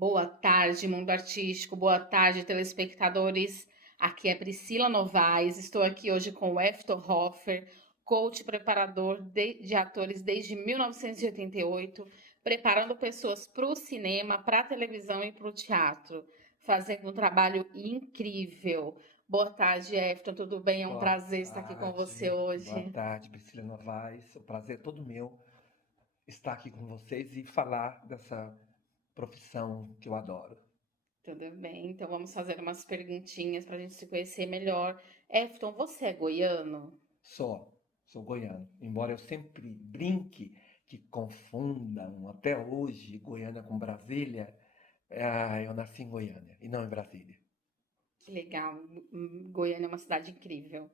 Boa tarde, mundo artístico. Boa tarde, telespectadores. Aqui é Priscila Novaes. Estou aqui hoje com o Efton Hoffer, coach preparador de atores desde 1988, preparando pessoas para o cinema, para a televisão e para o teatro, fazendo um trabalho incrível. Boa tarde, Efton. Tudo bem? É um prazer estar aqui com você Boa hoje. tarde, Priscila Novaes. O prazer é todo meu estar aqui com vocês e falar dessa profissão que eu adoro. Tudo bem, então vamos fazer umas perguntinhas para a gente se conhecer melhor. Efton, você é goiano? Sou goiano. Embora eu sempre brinque que confundam até hoje Goiânia com Brasília, eu nasci em Goiânia e não em Brasília. Que legal, Goiânia é uma cidade incrível.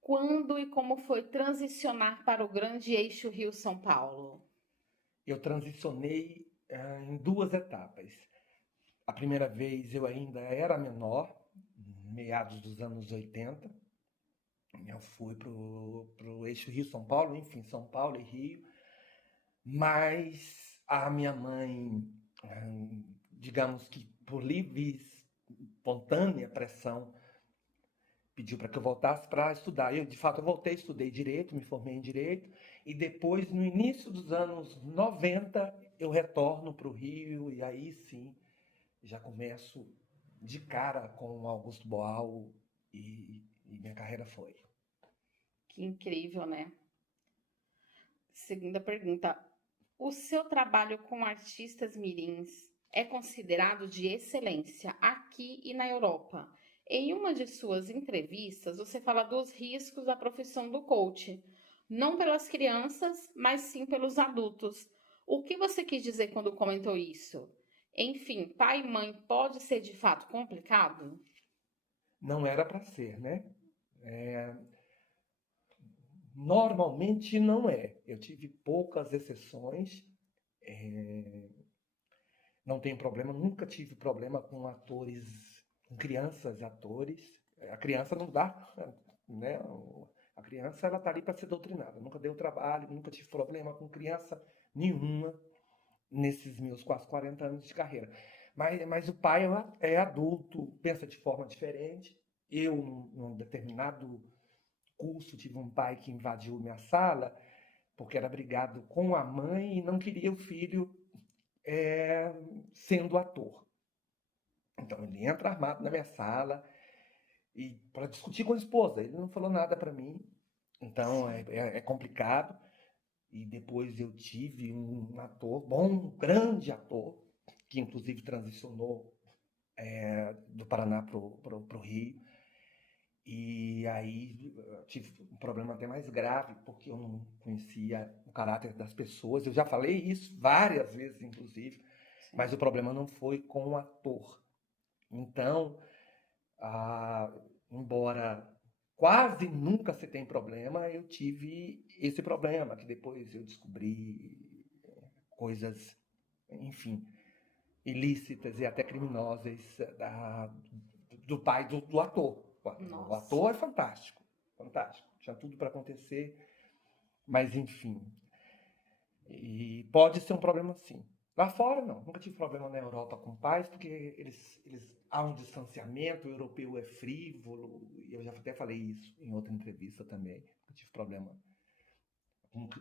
Quando e como foi transicionar para o grande eixo Rio-São Paulo? Eu transicionei em duas etapas. A primeira vez eu ainda era menor, meados dos anos 80. Eu fui pro eixo Rio-São Paulo, enfim, São Paulo e Rio, mas a minha mãe, digamos que por livre, espontânea pressão, pediu para que eu voltasse para estudar. Eu, de fato, eu voltei, estudei Direito, me formei em Direito, e depois, no início dos anos 90, eu retorno para o Rio, e aí sim, já começo de cara com Augusto Boal, e minha carreira foi. Que incrível, né? Segunda pergunta. O seu trabalho com artistas mirins é considerado de excelência aqui e na Europa. Em uma de suas entrevistas, você fala dos riscos da profissão do coach, não pelas crianças, mas sim pelos adultos. O que você quis dizer quando comentou isso? Enfim, pai e mãe pode ser de fato complicado? Não era para ser, né? É, Normalmente não é. Eu tive poucas exceções, é, não tenho problema, nunca tive problema com atores, com crianças atores. A criança não dá, né? A criança ela tá ali para ser doutrinada. Nunca deu trabalho, nunca tive problema com criança nenhuma nesses meus quase 40 anos de carreira. Mas o pai é adulto, pensa de forma diferente. Eu, num determinado curso, tive um pai que invadiu minha sala porque era brigado com a mãe e não queria o filho é, sendo ator. Então ele entra armado na minha sala e para discutir com a esposa. Ele não falou nada para mim, então Sim. é complicado. E depois eu tive um ator bom, um grande ator, que inclusive transicionou do Paraná para o Rio. E aí tive um problema até mais grave, porque eu não conhecia o caráter das pessoas. Eu já falei isso várias vezes, inclusive, mas o Sim. problema não foi com o ator. Então, ah, embora quase nunca se tem problema, eu tive esse problema, que depois eu descobri coisas, enfim, ilícitas e até criminosas do pai do ator. O Nossa. ator é fantástico, fantástico. Tinha tudo para acontecer, mas enfim. E pode ser um problema sim. Lá fora não, nunca tive problema na Europa com pais, porque há um distanciamento, o europeu é frívolo, e eu já até falei isso em outra entrevista também. Nunca tive problema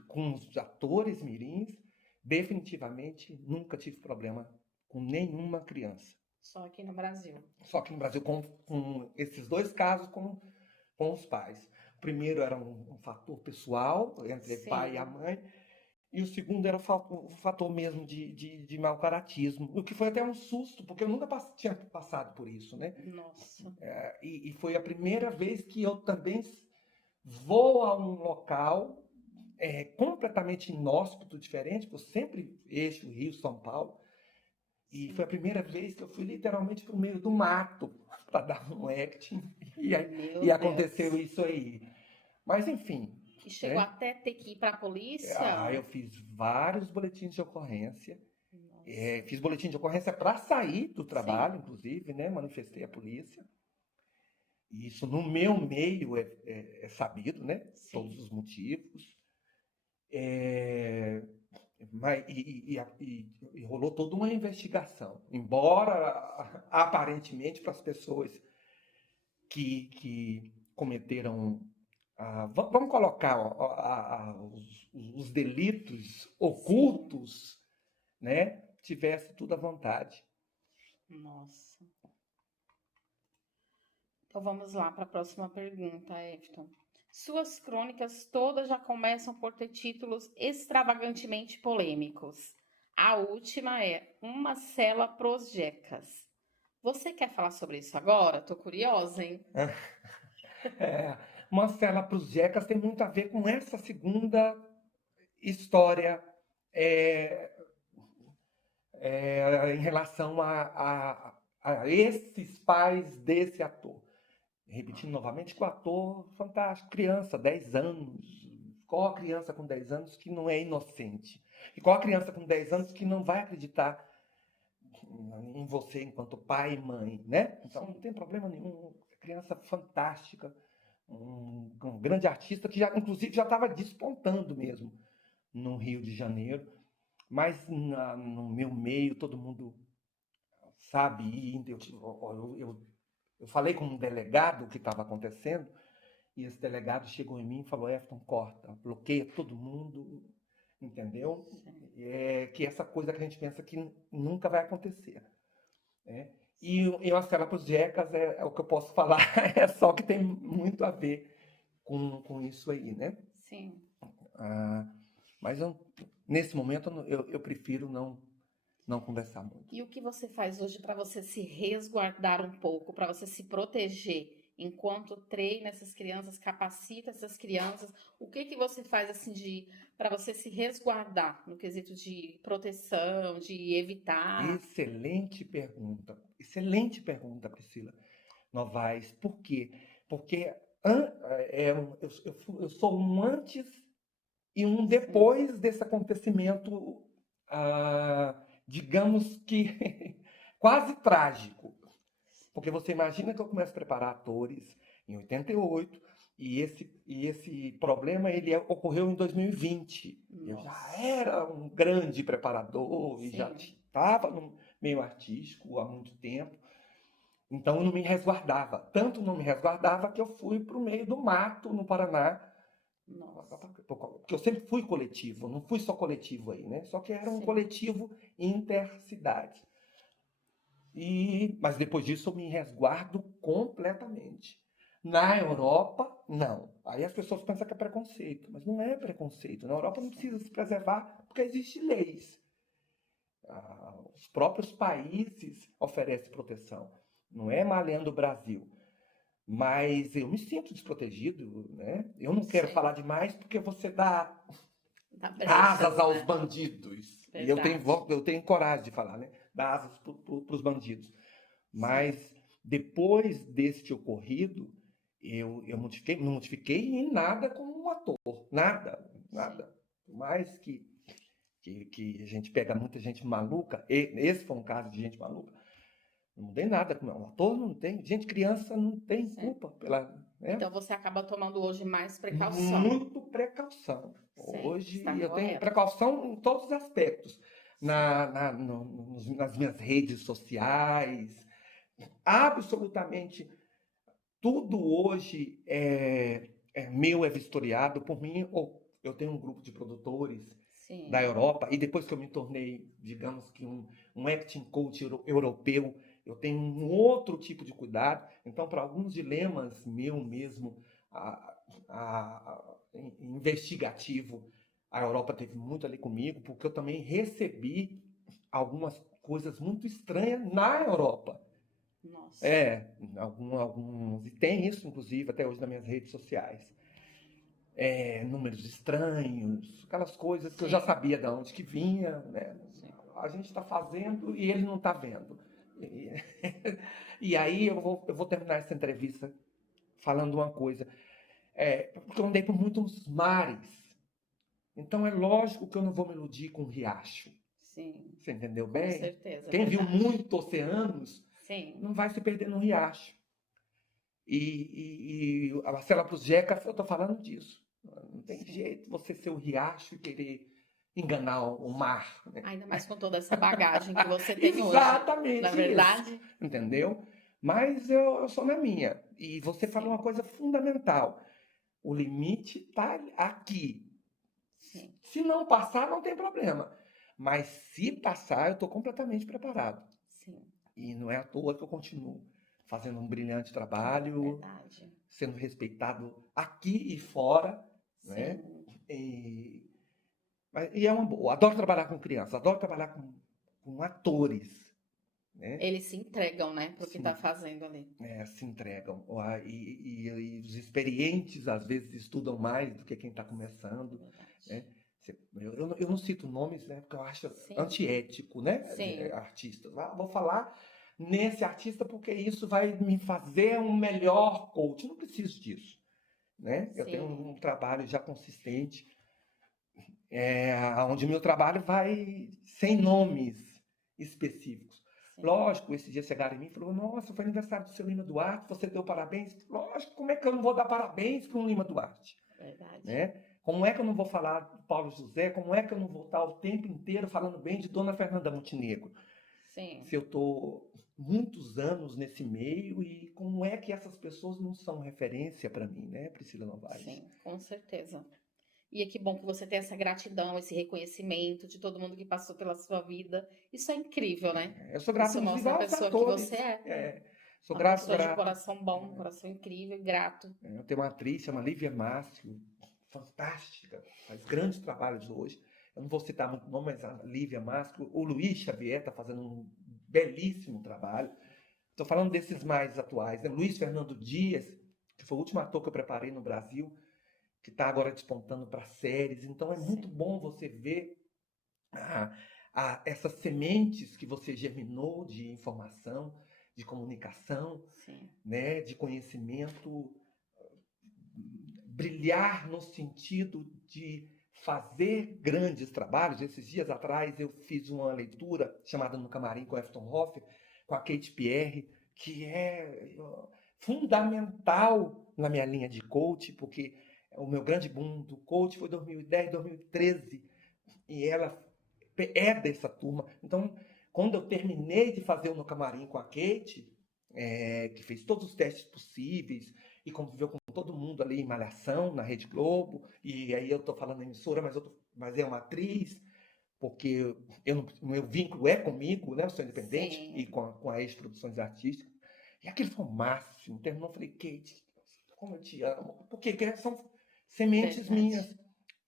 com os atores mirins, definitivamente nunca tive problema com nenhuma criança. Só aqui no Brasil. Só que no Brasil, com esses dois casos, com os pais. O primeiro era um fator pessoal, entre pai e a Sim. mãe, e o segundo era o fator mesmo de mau caratismo, o que foi até um susto, porque eu nunca tinha passado por isso, né? Nossa. E foi a primeira vez que eu também vou a um local completamente inóspito, diferente, por sempre eixo Rio, São Paulo, e foi a Sim. primeira vez que eu fui literalmente para o meio do mato para dar um acting, Meu e aconteceu Deus. isso aí. Mas enfim, E chegou né? até ter que ir para a polícia? Eu fiz vários boletins de ocorrência. Nossa. Fiz boletim de ocorrência para sair do trabalho, Sim, inclusive, né? Manifestei a polícia. E isso no meu meio é sabido, né? Todos sim. os motivos. É, E rolou toda uma investigação. Embora, aparentemente, para as pessoas que cometeram, vamos colocar os delitos ocultos, né, tivesse tudo à vontade. Nossa. Então vamos lá para a próxima pergunta, Efton. Suas crônicas todas já começam por ter títulos extravagantemente polêmicos. A última é Uma Cela pros Jecas. Você quer falar sobre isso agora? Tô curiosa, hein? Uma Cela pros Jecas tem muito a ver com essa segunda história em relação a esses pais desse ator. Repetindo novamente, que o ator fantástico, criança, 10 anos. Qual a criança com 10 anos que não é inocente? E qual a criança com 10 anos que não vai acreditar em você enquanto pai e mãe, né? Então não tem problema nenhum. Criança fantástica, um grande artista que inclusive já estava despontando mesmo no Rio de Janeiro. Mas no meu meio todo mundo sabe, e eu falei com um delegado o que estava acontecendo, e esse delegado chegou em mim e falou: Efton, corta, bloqueia todo mundo, entendeu? Que essa coisa que a gente pensa que nunca vai acontecer. Né? E a Cela pros Jecas é o que eu posso falar, é só que tem muito a ver com isso aí, né? Sim. Mas nesse momento eu prefiro não conversar muito. E o que você faz hoje para você se resguardar um pouco, para você se proteger enquanto treina essas crianças, capacita essas crianças? O que você faz assim para você se resguardar no quesito de proteção, de evitar? Excelente pergunta, Priscila Novaes. Por quê? Porque eu sou um antes e um depois desse acontecimento, digamos que quase trágico. Porque você imagina que eu começo a preparar atores em 88 e esse problema ele ocorreu em 2020. Nossa. Eu já era um grande preparador e já estava no meio artístico há muito tempo. Então eu não me resguardava. Tanto não me resguardava que eu fui para o meio do mato no Paraná. Nossa. Porque eu sempre fui coletivo, não fui só coletivo aí, né? Só que era um coletivo intercidade. Mas depois disso eu me resguardo completamente. Na Europa, não. Aí as pessoas pensam que é preconceito, mas não é preconceito. Na Europa não precisa se preservar porque existem leis. Os próprios países oferecem proteção. Não é malhando o Brasil. Mas eu me sinto desprotegido, né? Eu não quero falar demais porque você dá asas aos bandidos. E eu tenho coragem de falar, né? Dar asas para os bandidos. Mas depois deste ocorrido, eu não modifiquei em nada como um ator. Nada. Por mais que a gente pega muita gente maluca, esse foi um caso de gente maluca, não mudei nada. O ator não tem, criança não tem culpa pela. Né? Então você acaba tomando hoje mais precaução. Muito precaução. Hoje eu tenho precaução em todos os aspectos. Nas minhas redes sociais, absolutamente tudo hoje é vistoriado por mim. Eu tenho um grupo de produtores da Europa, e depois que eu me tornei, digamos que um acting coach europeu, eu tenho um outro tipo de cuidado. Então, para alguns dilemas meu mesmo, investigativo, a Europa teve muito ali comigo, porque eu também recebi algumas coisas muito estranhas na Europa. Nossa. E tem isso, inclusive, até hoje nas minhas redes sociais. Números estranhos, aquelas coisas que eu já sabia de onde que vinha, né? A gente está fazendo e ele não está vendo. E aí eu vou terminar essa entrevista falando uma coisa. Porque eu andei por muitos mares. Então é lógico que eu não vou me iludir com um riacho. Sim. Você entendeu bem? Com certeza. Quem viu muito oceanos não vai se perder no riacho. E a Cela pros Jecas, eu estou falando disso. Não tem jeito você ser o riacho e querer enganar o mar, né? Ainda mais com toda essa bagagem que você tem hoje. Exatamente Na isso, verdade, entendeu? Mas eu sou na minha. E você falou sim, uma coisa fundamental. O limite está aqui. sim, Se não passar, não tem problema. Mas se passar, eu estou completamente preparado. sim, E não é à toa que eu continuo fazendo um brilhante trabalho, verdade. sendo respeitado aqui e fora, né? Sim. E, e é uma boa. Adoro trabalhar com crianças, adoro trabalhar com atores, né? Eles se entregam, né, pro que tá Se, fazendo ali. se entregam. E os experientes, às vezes, estudam mais do que quem está começando, Verdade. né? Eu não cito nomes, né, porque eu acho Sim, antiético, né? sim, Artistas. Vou falar nesse artista porque isso vai me fazer um melhor coach. Eu não preciso disso, né? Eu tenho sim, um trabalho já consistente, onde o meu trabalho vai sem nomes específicos. sim. Lógico, esse dia chegaram em mim e falaram: Nossa, foi aniversário do seu Lima Duarte, você deu parabéns? Lógico, como é que eu não vou dar parabéns para um Lima Duarte? Verdade. Né? Como é que eu não vou falar do Paulo José? Como é que eu não vou estar o tempo inteiro falando bem de Dona Fernanda Montenegro? Sim, Se eu estou muitos anos nesse meio e como é que essas pessoas não são referência para mim, né, Priscila Novaes? sim, com certeza. E é que bom que você tem essa gratidão, esse reconhecimento de todo mundo que passou pela sua vida. Isso é incrível, né? Eu sou grato, Isso inclusive, mostra a aos pessoa que você atores. é. Sou Uma grato, pessoa de grato. coração bom, um coração incrível e grato. Eu tenho uma atriz, chama Lívia Márcio, fantástica, faz grandes trabalhos hoje. Eu não vou citar muito nome, mas a Lívia Márcio, o Luiz Xavier está fazendo um belíssimo trabalho. Estou falando desses mais atuais, né? Luiz Fernando Dias, que foi o último ator que eu preparei no Brasil, que está agora despontando para séries. Então é muito Sim, bom você ver essas sementes que você germinou de informação, de comunicação, sim, né, de conhecimento, brilhar no sentido de fazer grandes trabalhos. Esses dias atrás eu fiz uma leitura chamada No Camarim com Efton Hoffer, com a Kate Pierre, que é fundamental na minha linha de coach, porque o meu grande boom do coach foi 2010, 2013, e ela é dessa turma. Então, quando eu terminei de fazer o No Camarim com a Kate, que fez todos os testes possíveis e conviveu com todo mundo ali em Malhação, na Rede Globo, e aí eu estou falando emissora, mas é uma atriz, porque o meu vínculo é comigo, né? Eu sou independente, e sim, com a ex-produções artísticas. E aquele foi o máximo. Terminou, eu falei: Kate, como eu te amo. Porque são sementes verdade. minhas.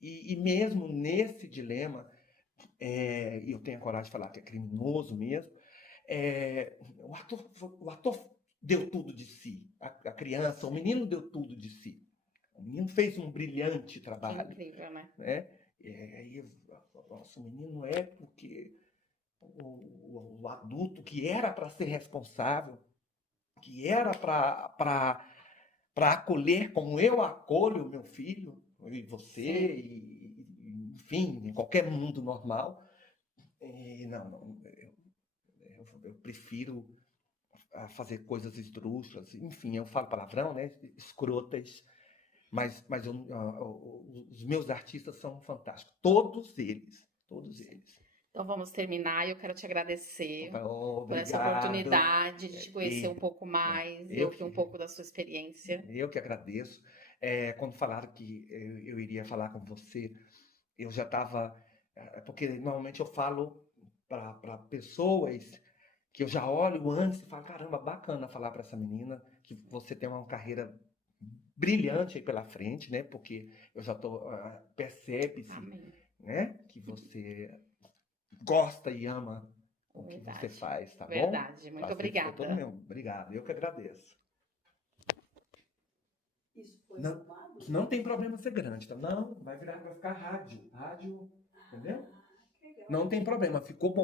E mesmo nesse dilema, e eu tenho a coragem de falar que é criminoso mesmo, o ator deu tudo de si, a criança, o menino deu tudo de si. O menino fez um brilhante Que trabalho, incrível, né? né? Aí, nossa, o menino é porque o adulto que era para ser responsável, que era para acolher como eu acolho meu filho, e você, Sim, enfim, em qualquer mundo normal, não, eu prefiro fazer coisas esdrúxulas, enfim, eu falo palavrão, né? Escrotas, mas os meus artistas são fantásticos, todos eles, todos sim. eles. Então vamos terminar. Eu quero te agradecer por essa Obrigado. oportunidade de te conhecer E, um pouco mais e eu, ouvir um pouco da sua experiência. eu que agradeço. Quando falaram que eu iria falar com você, eu já estava. Porque normalmente eu falo para pessoas que eu já olho antes e falo: caramba, bacana falar para essa menina que você tem uma carreira brilhante aí pela frente, né? Porque eu já tô. Percebe-se, Amém. né? Que você gosta e ama o que você Verdade. faz, tá bom? Verdade. Muito Prazer foi todo obrigada. meu. Obrigado, eu que agradeço. Isso foi Não, filmado? não tem problema ser grande, tá? Não, vai ficar rádio. Rádio, entendeu? Que legal. Não tem problema, ficou bom.